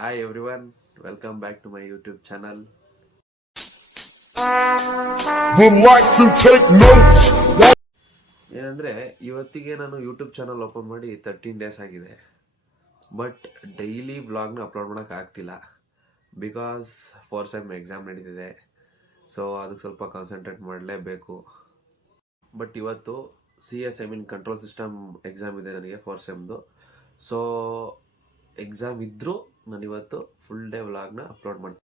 Hi everyone, welcome back to my YouTube channel. Would like to take notes. ಏನಂದರೆ ಇವತ್ತಿಗೆ ನಾನು YouTube channel open ಮಾಡಿ 13 days ಆಗಿದೆ. But daily ವ್ಲಾಗ್ನ upload ಮಾಡೋಕ್ಕಾಗ್ತಿಲ್ಲ ಬಿಕಾಸ್ 4th ಸೆಮ್ ಎಕ್ಸಾಮ್ ನಡೀತಿದೆ. ಸೊ ಅದಕ್ಕೆ ಸ್ವಲ್ಪ ಕಾನ್ಸಂಟ್ರೇಟ್ ಮಾಡಲೇಬೇಕು. ಬಟ್ ಇವತ್ತು CS ಕಂಟ್ರೋಲ್ ಸಿಸ್ಟಮ್ ಎಕ್ಸಾಮ್ ಇದೆ ನನಗೆ 4th ಸೆಮ್ದು. ಸೊ ಎಕ್ಸಾಮ್ ಇದ್ದರೂ ನಾನು ಇವತ್ತು ಫುಲ್ ಡೇ ವ್ಲಾಗ್ನ ಅಪ್ಲೋಡ್ ಮಾಡ್ತೀನಿ.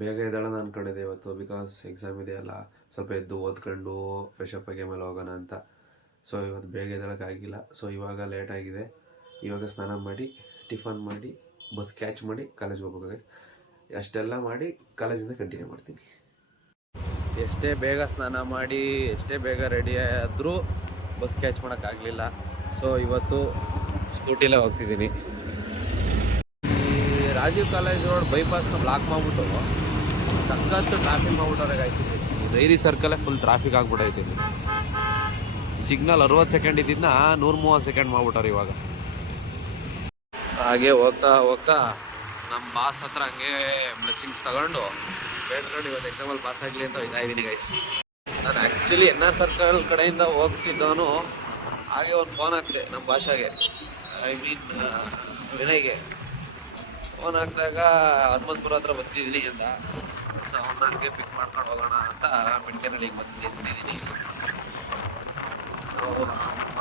ಬೇಗ ಎದ್ದೇಳೋಣ ಅಂದ್ಕೊಂಡಿದ್ದೆ ಇವತ್ತು ಬಿಕಾಸ್ ಎಕ್ಸಾಮ್ ಇದೆಯಲ್ಲ, ಸ್ವಲ್ಪ ಎದ್ದು ಓದ್ಕೊಂಡು ಫ್ರೆಶಪ್ ಆಗಿ ಆಮೇಲೆ ಹೋಗೋಣ ಅಂತ. ಸೊ ಇವತ್ತು ಬೇಗ ಎದ್ದೇಳೋಕ್ಕಾಗಿಲ್ಲ. ಸೊ ಇವಾಗ ಲೇಟ್ ಆಗಿದೆ. ಇವಾಗ ಸ್ನಾನ ಮಾಡಿ ಟಿಫನ್ ಮಾಡಿ ಬಸ್ ಕ್ಯಾಚ್ ಮಾಡಿ ಕಾಲೇಜ್ಗೆ ಹೋಗ್ಬೇಕಾಗುತ್ತೆ. ಅಷ್ಟೆಲ್ಲ ಮಾಡಿ ಕಾಲೇಜಿಂದ ಕಂಟಿನ್ಯೂ ಮಾಡ್ತೀನಿ. ಎಷ್ಟೇ ಬೇಗ ಸ್ನಾನ ಮಾಡಿ ಎಷ್ಟೇ ಬೇಗ ರೆಡಿ ಆದರೂ ಬಸ್ ಕ್ಯಾಚ್ ಮಾಡೋಕ್ಕಾಗಲಿಲ್ಲ. ಸೊ ಇವತ್ತು ಸ್ಕೂಟಿಲೇ ಹೋಗ್ತಿದ್ದೀನಿ. ರಾಜೀವ್ ಕಾಲೇಜ್ ರೋಡ್ ಬೈಪಾಸ್ನ ಬ್ಲಾಕ್ ಮಾಡಿಬಿಟ್ಟು ಸಖತ್ತು ಟ್ರಾಫಿಕ್ ಮಾಡ್ಬಿಟ್ಟವ್ರೆ ಗಾಯ್ತು. ಡೈರಿ ಸರ್ಕಲೇ ಫುಲ್ ಟ್ರಾಫಿಕ್ ಆಗ್ಬಿಟ್ಟೈತೆ. ಇಲ್ಲಿ ಸಿಗ್ನಲ್ 60 ಸೆಕೆಂಡ್ ಇದ್ದಿದ್ದನ್ನ 130 ಸೆಕೆಂಡ್ ಮಾಡ್ಬಿಟ್ಟವ್ರೆ ಇವಾಗ. ಹಾಗೆ ಹೋಗ್ತಾ ಹೋಗ್ತಾ ನಮ್ಮ ಬಾಸ್ ಹತ್ರ ಹಂಗೆ ಬ್ಲೆಸ್ಸಿಂಗ್ಸ್ ತಗೊಂಡು ಬೇಡ್ಕೊಂಡು ಇವತ್ತು ಎಕ್ಸಾಮಲ್ಲಿ ಪಾಸ್ ಆಗಲಿ ಅಂತ ಹೋಗ್ತಾ ಇದ್ದೀನಿ ಗೈಸ್. ನಾನು ಆ್ಯಕ್ಚುಲಿ NR ಸರ್ಕಲ್ ಕಡೆಯಿಂದ ಹೋಗ್ತಿದ್ದವನು ಹಾಗೆ ಒಂದು ಫೋನ್ ಹಾಕ್ತೆ ನಮ್ಮ ಭಾಷೆಗೆ, ವಿನಯ್ಗೆ ಫೋನ್ ಹಾಕಿದಾಗ ಹನುಮಂತಪುರ ಹತ್ರ ಬಂದಿದ್ದೀನಿ ಅಂತ. ಸೊ ಅವನ್ನ ಹಂಗೆ ಪಿಕ್ ಮಾಡ್ಕೊಂಡು ಹೋಗೋಣ ಅಂತ ಮೆಡಿಕಲ್ಗೆ ಬಂದಿದ್ದೀನಿ. ಸೊ ನಮ್ಮ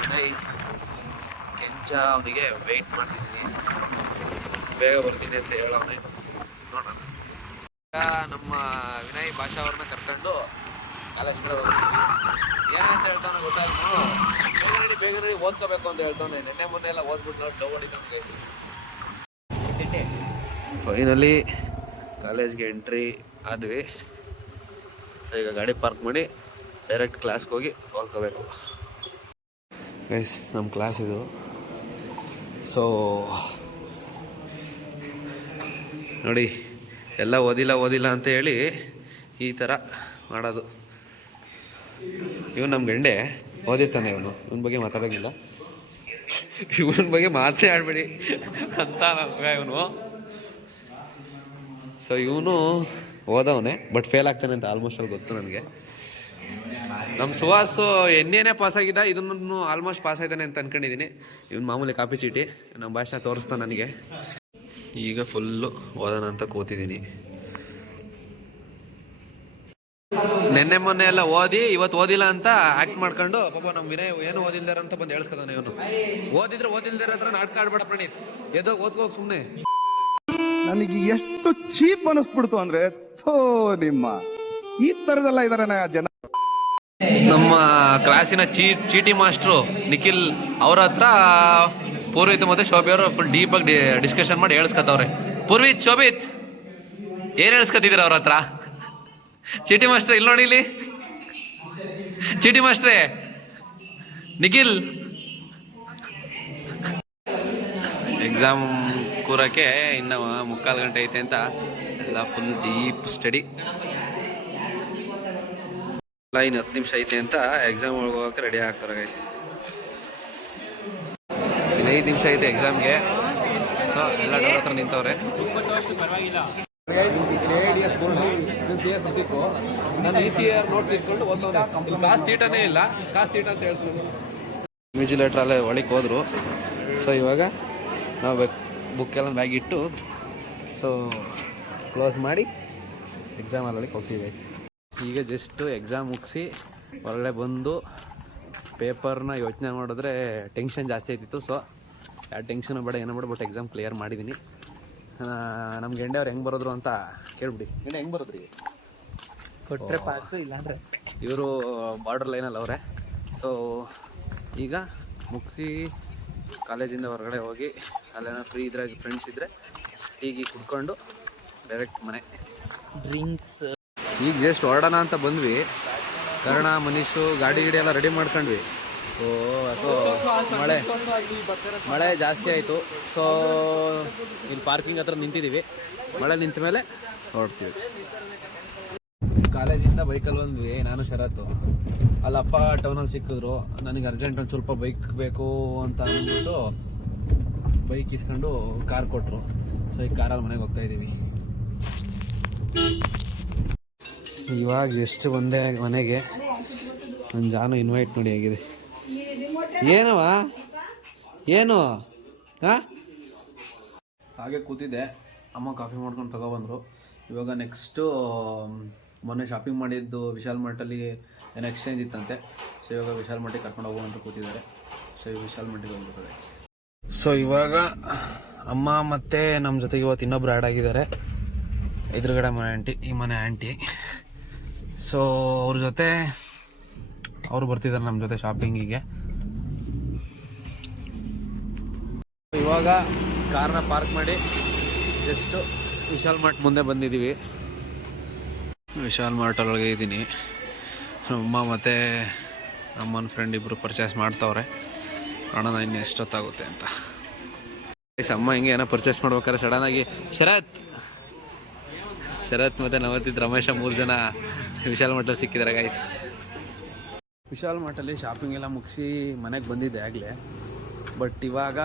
ವಿನಯ್ ಕೆಂಚ ಅವನಿಗೆ ವೆಯ್ಟ್ ಮಾಡ್ತಿದ್ದೀನಿ, ಬೇಗ ಬರ್ತೀನಿ ಅಂತ ಹೇಳೋನೆ. ನೋಡೋಣ. ನಮ್ಮ ವಿನಯ್ ಭಾಷಾ ಅವ್ರನ್ನ ಕರ್ಕೊಂಡು ಕಾಲೇಜ್ ಕಡೆ ಹೋಗ್ತೀವಿ. ಏನಂತ ಹೇಳ್ತಾನೆ ಗೊತ್ತಾಯ್ತು, ಬೇಗ ನಡಿ ಓದ್ಕೋಬೇಕು ಅಂತ ಹೇಳ್ತಾನೆ. ನೆನ್ನೆ ಮೊನ್ನೆ ಎಲ್ಲ ಓದ್ಬಿಟ್ಟು ಡೌ ಹೊಡಿತಾನೆ. ಫೈನಲಿ ಕಾಲೇಜ್ಗೆ ಎಂಟ್ರಿ ಆದ್ವಿ. ಸೊ ಈಗ ಗಾಡಿ ಪಾರ್ಕ್ ಮಾಡಿ ಡೈರೆಕ್ಟ್ ಕ್ಲಾಸ್ಗೆ ಹೋಗಿ ಓದ್ಕೋಬೇಕು ಗೈಸ್. ನಮ್ಮ ಕ್ಲಾಸ್ ಇದು. ಸೊ ನೋಡಿ, ಎಲ್ಲ ಓದಿಲ್ಲ ಅಂತ ಹೇಳಿ ಈ ಥರ ಮಾಡೋದು. ಇವನು ನಮ್ಮ ಗಂಡೆ ಓದಿರ್ತಾನೆ. ಇವನ ಬಗ್ಗೆ ಮಾತಾಡೋಂಗಿಲ್ಲ, ಇವನ ಬಗ್ಗೆ ಮಾತೇ ಆಡಬೇಡಿ ಅಂತ ನಮ್ಗೆ ಇವನು. ಸೊ ಇವನು ಓದವನೇ ಬಟ್ ಫೇಲ್ ಆಗ್ತಾನೆ ಅಂತ ಆಲ್ಮೋಸ್ಟ್ ಅಲ್ಲಿ ಗೊತ್ತು ನನಗೆ. ನಮ್ಮ ಸುಹಾಸು ಎನ್ನೇನೇ ಪಾಸ್ ಆಗಿದ್ದ, ಇದನ್ನು ಆಲ್ಮೋಸ್ಟ್ ಪಾಸ್ ಆಯ್ತಾನೆ ಅಂತ ಅನ್ಕೊಂಡಿದ್ದೀನಿ. ಇವನು ಮಾಮೂಲಿ ಕಾಪಿ ಚೀಟಿ ನಮ್ಮ ಭಾಷೆ ತೋರಿಸ್ತಾನೆ ನನಗೆ. ಈಗ ಫುಲ್ಲು ಓದೋಣ ಅಂತ ಕೂತಿದ್ದೀನಿ. ನೆನ್ನೆ ಮೊನ್ನೆ ಎಲ್ಲ ಓದಿ ಇವತ್ತು ಓದಿಲ್ಲ ಅಂತ ಆ್ಯಕ್ಟ್ ಮಾಡ್ಕೊಂಡು ಪಾಪ ನಮ್ಮ ವಿನಯ್ ಏನು ಓದಿಲ್ದಾರ ಅಂತ ಬಂದು ಹೇಳ್ಸ್ಕೊತಾನೆ. ಇವನು ಓದಿಲ್ದಾರ ಹತ್ರ ನಾಟಕ ಆಡ್ಬೇಡ ಪ್ರಣೀತ್, ಎದೋ ಓದ್ಕೋಗಿ ಸುಮ್ಮನೆ. ನನಗೆ ಎಷ್ಟು ಚೀಪ್ ಅನಿಸ್ಬಿಡ್ತು ಅಂದ್ರೆ, ಥೋ ನಿಮ್ಮ ಈ ತರದೆಲ್ಲ ಇದಾರೆ ಜನ. ನಮ್ಮ ಕ್ಲಾಸಿನ ಚೀಟಿ ಮಾಸ್ಟ್ರು ನಿಖಿಲ್ ಅವ್ರ ಹತ್ರ ಪೂರ್ವಿತ್ ಮತ್ತೆ ಶೋಭಿ ಅವರು ಫುಲ್ ಡೀಪಾಗಿ ಡಿಸ್ಕಷನ್ ಮಾಡಿ ಹೇಳ್ಸ್ಕೊತವ್ರೆ. ಪೂರ್ವಿತ್, ಶೋಭಿತ್ ಏನು ಹೇಳ್ಸ್ಕೊತಿದ್ದೀರ ಅವ್ರ ಹತ್ರ? ಚೀಟಿ ಮಾಸ್ಟ್ರೆ ಇಲ್ಲಿ ನೋಡಿ, ಇಲ್ಲಿ ಚೀಟಿ ಮಾಸ್ಟ್ರೇ ನಿಖಿಲ್. ಎಕ್ಸಾಮ್ ಕೂರಕ್ಕೆ ಇನ್ನು 3/4 ಗಂಟೆ ಐತೆ ಅಂತ ಎಲ್ಲ ಫುಲ್ ಡೀಪ್ ಸ್ಟಡಿ. ಇನ್ನು 10 ನಿಮಿಷ ಐತೆ ಅಂತ ಎಕ್ಸಾಮ್ ಒಳಗೆ ಹೋಗೋಕೆ ರೆಡಿ ಆಗ್ತಾರೆ ಗೈಸ್. ಇನ್ನು 5 ನಿಮಿಷ ಐತೆ ಎಕ್ಸಾಮ್ಗೆ. ಸೊ ಎಲ್ಲ ಡೋರ್ ಹತ್ರ ನಿಂತವ್ರೆ. ನಾನು ECR ನೋಟ್ಸ್ ಇಟ್ಕೊಂಡು ಓದ್ತವ್ರೆ. ಕಾಸು ತೀಟನೇ ಇಲ್ಲ, ಕಾಸು ತೀಟ ಅಂತ ಹೇಳ್ತೀನಿ. ಮ್ಯೂಜಿಲೇಟ್ರ್ ಅಲ್ಲೇ ಒಳಗೆ ಹೋದ್ರು. ಸೊ ಇವಾಗ ನಾವು ಬುಕ್ ಎಲ್ಲ ಬ್ಯಾಗ್ ಇಟ್ಟು ಸೊ ಕ್ಲೋಸ್ ಮಾಡಿ ಎಕ್ಸಾಮ್ ಅಲ್ಲೊಳಗೆ ಹೋಗ್ತೀವಿ. ಈಗ ಜಸ್ಟ್ ಎಕ್ಸಾಮ್ ಮುಗಿಸಿ ಹೊರಗಡೆ ಬಂದು ಪೇಪರ್ನ ಯೋಚನೆ ಮಾಡಿದ್ರೆ ಟೆನ್ಷನ್ ಜಾಸ್ತಿ ಆಯ್ತಿತ್ತು. ಸೊ ಯಾವ ಟೆನ್ಷನು ಬೇಡ, ಏನೋ ಬೇಡ, ಬಟ್ ಎಕ್ಸಾಮ್ ಕ್ಲಿಯರ್ ಮಾಡಿದ್ದೀನಿ. ನಮ್ಮ ಗೆಂಡೆ ಅವ್ರು ಹೆಂಗೆ ಬರೋದ್ರು ಅಂತ ಕೇಳ್ಬಿಡಿ. ಗೆಂಡೆ ಹೆಂಗೆ ಬರೋದ್ರಿ? ಕೊಟ್ಟರೆ ಪಾಸು, ಇಲ್ಲಾಂದರೆ ಇವರು ಬಾರ್ಡರ್ ಲೈನಲ್ಲಿ ಅವರೇ. ಸೊ ಈಗ ಮುಗಿಸಿ ಕಾಲೇಜಿಂದ ಹೊರಗಡೆ ಹೋಗಿ ಅಲ್ಲೇನೋ ಫ್ರೀ ಇದ್ರಾಗ ಫ್ರೆಂಡ್ಸ್ ಇದ್ದರೆ ಟೀಗಿ ಕುಡ್ಕೊಂಡು ಡೈರೆಕ್ಟ್ ಮನೆ. ಡ್ರಿಂಕ್ಸ್ ಈಗ ಜಸ್ಟ್ ಹೊರಡೋಣ ಅಂತ ಬಂದ್ವಿ. ಕಾರಣ ಮನೀಶು ಗಾಡಿ ಎಲ್ಲ ರೆಡಿ ಮಾಡ್ಕೊಂಡ್ವಿ. ಸೊ ಅದು ಮಳೆ ಜಾಸ್ತಿ ಆಯಿತು. ಸೊ ಇಲ್ಲಿ ಪಾರ್ಕಿಂಗ್ ಹತ್ರ ನಿಂತಿದ್ದೀವಿ. ಮಳೆ ನಿಂತ ಮೇಲೆ ಹೊರಡ್ತೀವಿ. ಕಾಲೇಜಿಂದ ಬೈಕಲ್ಲಿ ಬಂದ್ವಿ ನಾನು ಶರತ್ತು. ಅಲ್ಲಪ್ಪ ಟೌನಲ್ಲಿ ಸಿಕ್ಕಿದ್ರು. ನನಗೆ ಅರ್ಜೆಂಟ್ ಒಂದು ಸ್ವಲ್ಪ ಬೈಕ್ ಬೇಕು ಅಂತ ಅಂದ್ಬಿಟ್ಟು ಬೈಕ್ ಇಸ್ಕೊಂಡು ಕಾರ್ ಕೊಟ್ಟರು. ಸೊ ಈ ಕಾರಲ್ಲಿ ಮನೆಗೆ ಹೋಗ್ತಾ ಇದ್ದೀವಿ. ಇವಾಗ ಎಷ್ಟು ಬಂದೆ ಮನೆಗೆ. ನನ್ನ ಜಾನು ಇನ್ವೈಟ್ ನೋಡಿ ಆಗಿದೆ. ಏನವ ಏನು ಹಾಗೆ ಕೂತಿದ್ದೆ. ಅಮ್ಮ ಕಾಫಿ ಮಾಡ್ಕೊಂಡು ತಗೊಬಂದರು. ಇವಾಗ ನೆಕ್ಸ್ಟು ಮೊನ್ನೆ ಶಾಪಿಂಗ್ ಮಾಡಿದ್ದು ವಿಶಾಲ್ ಮಾರ್ಟಲ್ಲಿ ಏನೋ ಎಕ್ಸ್ಚೇಂಜ್ ಇತ್ತಂತೆ. ಸೊ ಇವಾಗ ವಿಶಾಲ್ ಮಾರ್ಟಿಗೆ ಕರ್ಕೊಂಡು ಹೋಗುವಂತ ಕೂತಿದ್ದಾರೆ. ಸೊ ಈ ವಿಶಾಲ್ ಮಾರ್ಟಿಗೆ ಹೋಗ್ಬಿಡ್ತಾರೆ. ಸೊ ಇವಾಗ ಅಮ್ಮ ಮತ್ತು ನಮ್ಮ ಜೊತೆಗೆ ಇವತ್ತು ಇನ್ನೊಬ್ರು ಆ್ಯಡ್ ಆಗಿದ್ದಾರೆ. ಎದುರುಗಡೆ ಮನೆ ಆಂಟಿ, ಈ ಮನೆ ಆಂಟಿ. ಸೊ ಅವ್ರ ಜೊತೆ ಅವರು ಬರ್ತಿದ್ದಾರೆ ನಮ್ಮ ಜೊತೆ ಶಾಪಿಂಗಿಗೆ. ಇವಾಗ ಕಾರ್ನ ಪಾರ್ಕ್ ಮಾಡಿ ಜಸ್ಟು ವಿಶಾಲ್ ಮಾರ್ಟ್ ಮುಂದೆ ಬಂದಿದ್ದೀವಿ. ವಿಶಾಲ್ ಮಾರ್ಟೊಳಗೆ ಇದ್ದೀನಿ. ಅಮ್ಮ ಮತ್ತು ಅಮ್ಮನ ಫ್ರೆಂಡ್ ಇಬ್ಬರು ಪರ್ಚೇಸ್ ಮಾಡ್ತಾವ್ರೆ. ನೋಡೋಣ ಇನ್ನು ಎಷ್ಟೊತ್ತಾಗುತ್ತೆ ಅಂತ. ಅಮ್ಮ ಹಿಂಗೆ ಏನೋ ಪರ್ಚೇಸ್ ಮಾಡ್ಬೇಕಾದ್ರೆ ಸಡನ್ನಾಗಿ ಶರತ್ ಮತ್ತು ನವತಿದ್ ರಮೇಶ 3 ಜನ ವಿಶಾಲ್ ಮಾರ್ಟಲ್ಲಿ ಸಿಕ್ಕಿದ್ದಾರೆ ಗೈಸ್. ವಿಶಾಲ್ ಮಾರ್ಟಲ್ಲಿ ಶಾಪಿಂಗ್ ಎಲ್ಲ ಮುಗಿಸಿ ಮನೆಗೆ ಬಂದಿದ್ದೆ ಆಗಲೇ. ಬಟ್ ಇವಾಗ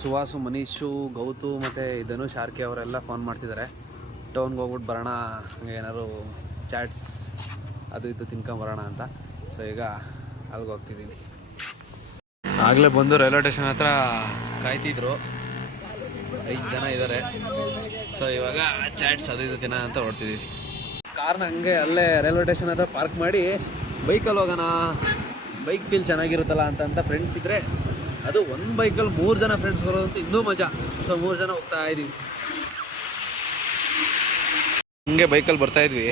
ಸುಹಾಸು, ಮನೀಶು, ಗೌತು ಮತ್ತು ಧನುಷ್, ಆರ್ಕೆ ಅವರೆಲ್ಲ ಫೋನ್ ಮಾಡ್ತಿದ್ದಾರೆ ಟೌನ್ಗೆ ಹೋಗ್ಬಿಟ್ಟು ಬರೋಣ, ಹಂಗೆ ಏನಾದ್ರು ಚಾಟ್ಸ್ ಅದು ಇದು ತಿನ್ಕೊಂಬರೋಣ ಅಂತ. ಸೊ ಈಗ ಅಲ್ಲಿಗೆ ಹೋಗ್ತಿದ್ದೀನಿ. ಆಗಲೇ ಬಂದು ರೈಲ್ವೆ ಸ್ಟೇಷನ್ ಹತ್ರ ಕಾಯ್ತಿದ್ರು. 5 ಜನ ಇದ್ದಾರೆ. ಸೊ ಇವಾಗ ಚಾಟ್ಸ್ ಅದು ಇದು ತಿನ್ನೋ ಅಂತ ಹೊಡ್ತಿದ್ದೀವಿ. ಕಾರ್ನ ಹಂಗೆ ಅಲ್ಲೇ ರೈಲ್ವೆ ಸ್ಟೇಷನ್ ಹತ್ರ ಪಾರ್ಕ್ ಮಾಡಿ ಬೈಕಲ್ಲಿ ಹೋಗೋಣ, ಬೈಕ್ ಫೀಲ್ ಚೆನ್ನಾಗಿರುತ್ತಲ್ಲ ಅಂತ ಫ್ರೆಂಡ್ಸ್ ಇದ್ದರೆ, ಅದು ಒಂದು ಬೈಕಲ್ಲಿ 3 ಜನ ಫ್ರೆಂಡ್ಸ್ ಬರೋದಂತೂ ಇನ್ನೂ ಮಜಾ. ಸೊ 3 ಜನ ಹೋಗ್ತಾ ಇದ್ದೀವಿ. ಹಂಗೆ ಬೈಕಲ್ಲಿ ಬರ್ತಾಯಿದ್ವಿ.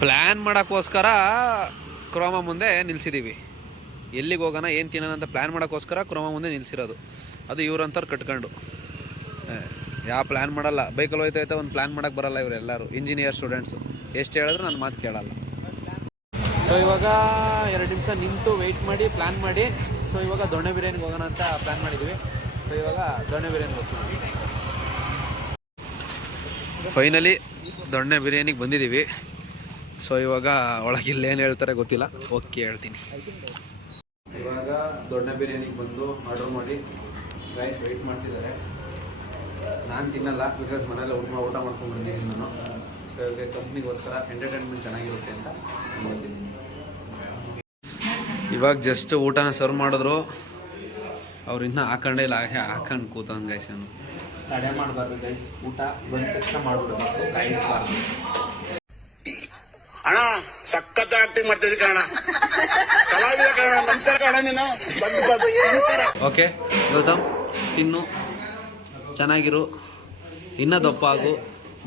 ಪ್ಲ್ಯಾನ್ ಮಾಡೋಕ್ಕೋಸ್ಕರ ಕ್ರೋಮಾ ಮುಂದೆ ನಿಲ್ಸಿದ್ದೀವಿ. ಎಲ್ಲಿಗೆ ಹೋಗೋಣ, ಏನು ತಿನ್ನೋಣ ಅಂತ ಪ್ಲ್ಯಾನ್ ಮಾಡೋಕ್ಕೋಸ್ಕರ ಕ್ರೋಮಾ ಮುಂದೆ ನಿಲ್ಸಿರೋದು. ಅದು ಇವ್ರಂಥವ್ರು ಕಟ್ಕೊಂಡು ಯಾವ ಪ್ಲ್ಯಾನ್ ಮಾಡಲ್ಲ. ಬೈಕಲ್ಲಿ ಹೋಯ್ತಾ ಒಂದು ಪ್ಲ್ಯಾನ್ ಮಾಡೋಕ್ಕೆ ಬರಲ್ಲ. ಇವರೆಲ್ಲರೂ ಇಂಜಿನಿಯರ್ ಸ್ಟೂಡೆಂಟ್ಸು. ಎಷ್ಟು ಹೇಳಿದ್ರು ನನ್ನ ಮಾತು ಕೇಳಲ್ಲ. ಸೊ ಇವಾಗ 2 ನಿಮಿಷ ನಿಂತು ವೆಯ್ಟ್ ಮಾಡಿ ಪ್ಲ್ಯಾನ್ ಮಾಡಿ, ಸೊ ಇವಾಗ ದೊಣ್ಣೆ ಬಿರಿಯಾನಿಗೆ ಹೋಗೋಣ ಅಂತ ಪ್ಲ್ಯಾನ್ ಮಾಡಿದ್ವಿ. ಸೊ ಇವಾಗ ದೊಣ್ಣೆ ಬಿರಿಯಾನಿಗೆ ಹೋಗ್ತೀವಿ. ಫೈನಲಿ ದೊಣ್ಣೆ ಬಿರಿಯಾನಿಗೆ ಬಂದಿದ್ದೀವಿ. ಸೊ ಇವಾಗ ಒಳಗೆ ಇಲ್ಲೇನು ಹೇಳ್ತಾರೆ ಗೊತ್ತಿಲ್ಲ, ಓಕೆ ಹೇಳ್ತೀನಿ. ಇವಾಗ ದೊಣ್ಣೆ ಬಿರಿಯಾನಿಗೆ ಬಂದು ಆರ್ಡರ್ ಮಾಡಿ ಗೈಸ್ ವೆಯ್ಟ್ ಮಾಡ್ತಿದ್ದಾರೆ. ನಾನು ತಿನ್ನಲ್ಲ, ಬಿಕಾಸ್ ಮನೇಲಿ ಊಟ ಮಾಡ್ಕೊಂಡ್ಬಂದಿದ್ದೀನಿ ನಾನು. ಸೊ ಇವಾಗ ಕಂಪ್ನಿಗೋಸ್ಕರ ಎಂಟರ್ಟೈನ್ಮೆಂಟ್ ಚೆನ್ನಾಗಿರುತ್ತೆ ಅಂತ ಮಾಡ್ತೀನಿ. ಇವಾಗ ಜಸ್ಟ್ ಊಟನ ಸರ್ವ್ ಮಾಡಿದ್ರು. ಅವ್ರು ಇನ್ನೂ ಹಾಕೊಂಡೇ ಇಲ್ಲ, ಹಾಕೊಂಡು ಕೂತಂಗೆ ಗೈಸ್. ಏನು ತಡೆ ಮಾಡಬಾರ್ದು ಗೈಸ್. ಊಟ ಬಂದ ತಕ್ಷಣ ಮಾಡ್ಬಿಡ್ಬೇಕು, ಕಾಯಿಸ್ಬಾರ್ದು. ಅಣ್ಣ ಸಖತ್ ಆಕ್ಟಿಂಗ್ ಮಾಡ್ತಿದ್ದೆ ಕಣ, ಕಲಾವಿದ ಕಣ, ನಮಸ್ಕಾರ ಕಣ ನೀನು. ಓಕೆ ಗೌತಮ್, ತಿನ್ನು, ಚೆನ್ನಾಗಿರು, ಇನ್ನೂ ದಪ್ಪ ಆಗು,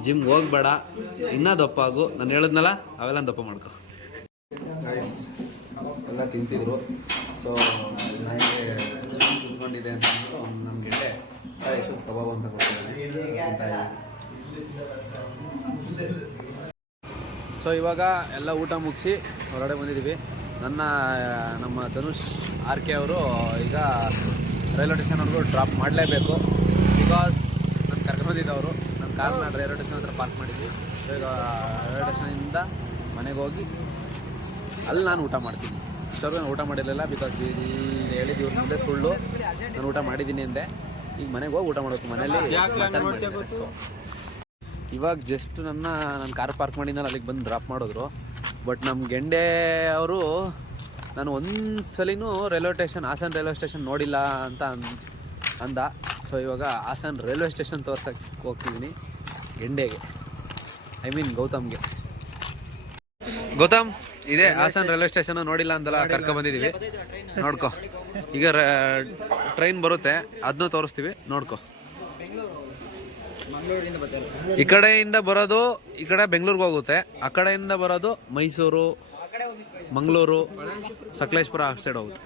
ಜಿಮ್ಗೆ ಹೋಗ್ಬೇಡ, ಇನ್ನೂ ದಪ್ಪ ಆಗು. ನಾನು ಹೇಳಿದ್ನಲ್ಲ ಅವೆಲ್ಲ ದಪ್ಪ ಮಾಡ್ಕೊ. ಗೈಸ್ ಎಲ್ಲ ತಿಂತಿದ್ರು. ಸೊ ನನಗೆ ಕೂತ್ಕೊಂಡಿದೆ ಅಂತ ಅಂದ್ಬಿಟ್ಟು ನಮಗೆ ಯಶೋದ್ ಕಬಾಬ್ ಅಂತ ಕೊಡ್ತಿದ್ದಾನೆ. ಸೊ ಇವಾಗ ಎಲ್ಲ ಊಟ ಮುಗಿಸಿ ಹೊರಗಡೆ ಬಂದಿದ್ದೀವಿ. ನಮ್ಮ ಧನುಷ್, ಆರ್ಕೆ ಅವರು ಈಗ ರೈಲ್ವೆ ಸ್ಟೇಷನ್ವರೆಗೂ ಡ್ರಾಪ್ ಮಾಡಲೇಬೇಕು. ಬಿಕಾಸ್ ನಾನು ಕರ್ಕೊಂಬಂದಿದ್ದವರು ನನ್ನ ಕಾರ್ನ ರೈಲ್ವೆ ಸ್ಟೇಷನ್ ಹತ್ರ ಪಾರ್ಕ್ ಮಾಡಿದ್ವಿ. ಸೊ ಈಗ ರೈಲ್ವೆ ಸ್ಟೇಷನಿಂದ ಮನೆಗೆ ಹೋಗಿ ಅಲ್ಲಿ ನಾನು ಊಟ ಮಾಡ್ತೀನಿ. ಇಷ್ಟವರೆಗೂ ನಾನು ಊಟ ಮಾಡಿರಲಿಲ್ಲ, ಬಿಕಾಸ್ ಇಲ್ಲಿ ಹೇಳಿದ್ದು ಇವ್ರ ಮುಂದೆ ಸುಳ್ಳು. ನಾನು ಊಟ ಮಾಡಿದ್ದೀನಿ ಅಂದೆ. ಈಗ ಮನೆಗೆ ಹೋಗಿ ಊಟ ಮಾಡಬೇಕು. ಮನೇಲಿ ಮಟನ್ ಮಾಡಿದ್ದೆ. ಸೊ ಇವಾಗ ಜಸ್ಟ್ ನನ್ನ ಕಾರ್ ಪಾರ್ಕ್ ಮಾಡಿದ್ನಲ್ಲ ಅಲ್ಲಿಗೆ ಬಂದು ಡ್ರಾಪ್ ಮಾಡಿದ್ರು. ಬಟ್ ನಮ್ಮ ಗೆಂಡೆ ಅವರು ನಾನು ಒಂದು ಸಲಿನೂ ಹಾಸನ ರೈಲ್ವೆ ಸ್ಟೇಷನ್ ನೋಡಿಲ್ಲ ಅಂತ ಅಂದ. ಸೊ ಇವಾಗ ಹಾಸನ ರೈಲ್ವೆ ಸ್ಟೇಷನ್ ತೋರ್ಸಕ್ಕೆ ಹೋಗ್ತಿದ್ದೀನಿ ಗೆಂಡೆಗೆ, ಐ ಮೀನ್ ಗೌತಮ್ಗೆ. ಗೌತಮ್, ಇದೆ ಹಾಸನ ರೈಲ್ವೆ ಸ್ಟೇಷನ್, ನೋಡಿಲ್ಲ ಅಂದಲ್ಲ, ಕರ್ಕೊಂಬಂದಿದ್ದೀವಿ. ನೋಡ್ಕೊ, ಈಗ ಟ್ರೈನ್ ಬರುತ್ತೆ, ಅದನ್ನೂ ತೋರಿಸ್ತೀವಿ, ನೋಡ್ಕೊ. ಈ ಕಡೆಯಿಂದ ಬರೋದು ಈ ಕಡೆ ಬೆಂಗಳೂರಿಗೆ ಹೋಗುತ್ತೆ, ಆ ಕಡೆಯಿಂದ ಬರೋದು ಮೈಸೂರು, ಮಂಗಳೂರು, ಸಕಲೇಶ್ಪುರ ಆ ಸೈಡ್ ಹೋಗುತ್ತೆ.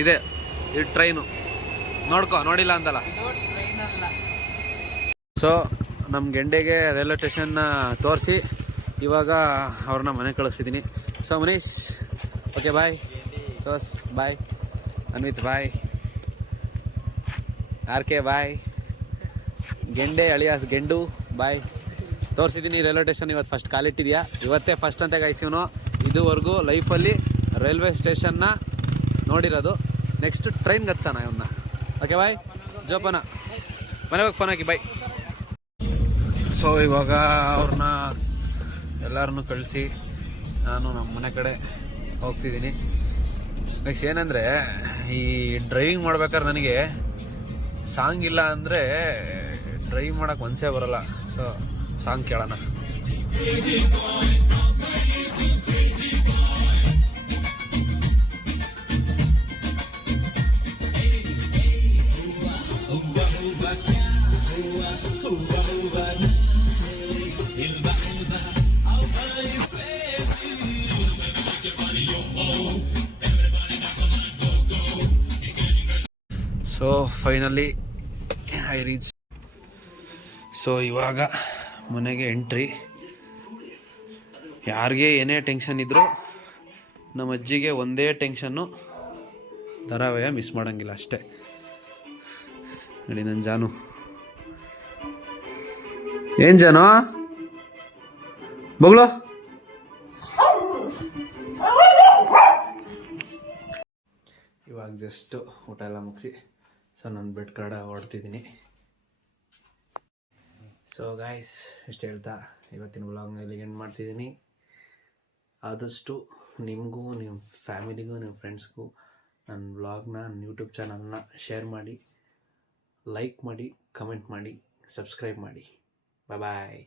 ಇದೆ ಈ ಟ್ರೈನು, ನೋಡ್ಕೊ, ನೋಡಿಲ್ಲ ಅಂತಲ್ಲ. ಸೊ ನಮ್ಮ ಗೆಂಡೆಗೆ ರೈಲ್ವೆ ಸ್ಟೇಷನ್ನ ತೋರಿಸಿ ಇವಾಗ ಅವ್ರನ್ನ ಮನೆ ಕಳಿಸ್ತಿದ್ದೀನಿ. So Manish, okay bye. ಸೋಸ್ bye. Anvith bye. RK bye. ಗೆಂಡೆ ಅಳಿಯಾಸ್ ಗೆಂಡು ಬಾಯ್. ತೋರಿಸಿದ್ದೀನಿ ರೈಲ್ವೆ ಸ್ಟೇಷನ್. ಇವತ್ತು ಫಸ್ಟ್ ಕಾಲಿಟ್ಟಿದೆಯಾ? ಇವತ್ತೇ ಫಸ್ಟ್ ಅಂತ ಗೈಸ್ ಇವನು. ಇದುವರೆಗೂ ಲೈಫಲ್ಲಿ ರೈಲ್ವೆ ಸ್ಟೇಷನ್ನ ನೋಡಿರೋದು. ನೆಕ್ಸ್ಟ್ ಟ್ರೈನ್ಗೆ ಹತ್ಸೋಣ ಇವನ್ನ. Okay bye. ಜೋಪಾನ. ಮನೆಗೆ ಫೋನ್ ಹಾಕಿ, ಬೈ. ಸೊ ಇವಾಗ ಅವ್ರನ್ನ ಎಲ್ಲರನ್ನೂ ಕಳಿಸಿ ನಾನು ನಮ್ಮ ಮನೆ ಕಡೆ ಹೋಗ್ತಿದ್ದೀನಿ. ನೆಕ್ಸ್ಟ್ ಏನಂದರೆ, ಈ ಡ್ರೈವಿಂಗ್ ಮಾಡ್ಬೇಕಾದ್ರೆ ನನಗೆ ಸಾಂಗ್ ಇಲ್ಲ ಅಂದರೆ ಡ್ರೈವ್ ಮಾಡೋಕ್ಕೆ ಮನಸ್ಸೇ ಬರೋಲ್ಲ. ಸೊ ಸಾಂಗ್ ಕೇಳೋಣ. So finally I reach. So ಇವಾಗ ಮನೆಗೆ ಎಂಟ್ರಿ. ಯಾರಿಗೆ ಏನೇ ಟೆನ್ಷನ್ ಇದ್ದರೂ ನಮ್ಮ ಅಜ್ಜಿಗೆ ಒಂದೇ ಟೆನ್ಷನ್ನು, ಧಾರಾವಾಹಿ ಮಿಸ್ ಮಾಡೋಂಗಿಲ್ಲ ಅಷ್ಟೇ. ನೋಡಿ ನನ್ನ ಜಾನು. ಏನು ಜಾನು ಬಗ್ಳು? ಇವಾಗ ಜಸ್ಟ್ ಊಟ ಎಲ್ಲ ಮುಗಿಸಿ ಸೊ ನಾನು ಬೆಡ್ ಕಡೆ ಹೊಡ್ತಿದ್ದೀನಿ. ಸೊ ಗಾಯ್ಸ್, ಇಷ್ಟು ಹೇಳ್ತಾ ಇವತ್ತಿನ ವ್ಲಾಗ್ನಲ್ಲಿ ಎಂಡ್ ಮಾಡ್ತಿದ್ದೀನಿ. ಆದಷ್ಟು ನಿಮಗೂ, ನಿಮ್ಮ ಫ್ಯಾಮಿಲಿಗೂ, ನಿಮ್ಮ ಫ್ರೆಂಡ್ಸ್ಗೂ ನನ್ನ ವ್ಲಾಗ್ನ, ನನ್ನ ಯೂಟ್ಯೂಬ್ ಚಾನಲ್ನ ಶೇರ್ ಮಾಡಿ, ಲೈಕ್ ಮಾಡಿ, ಕಮೆಂಟ್ ಮಾಡಿ, ಸಬ್ಸ್ಕ್ರೈಬ್ ಮಾಡಿ. ಬಾಯ್.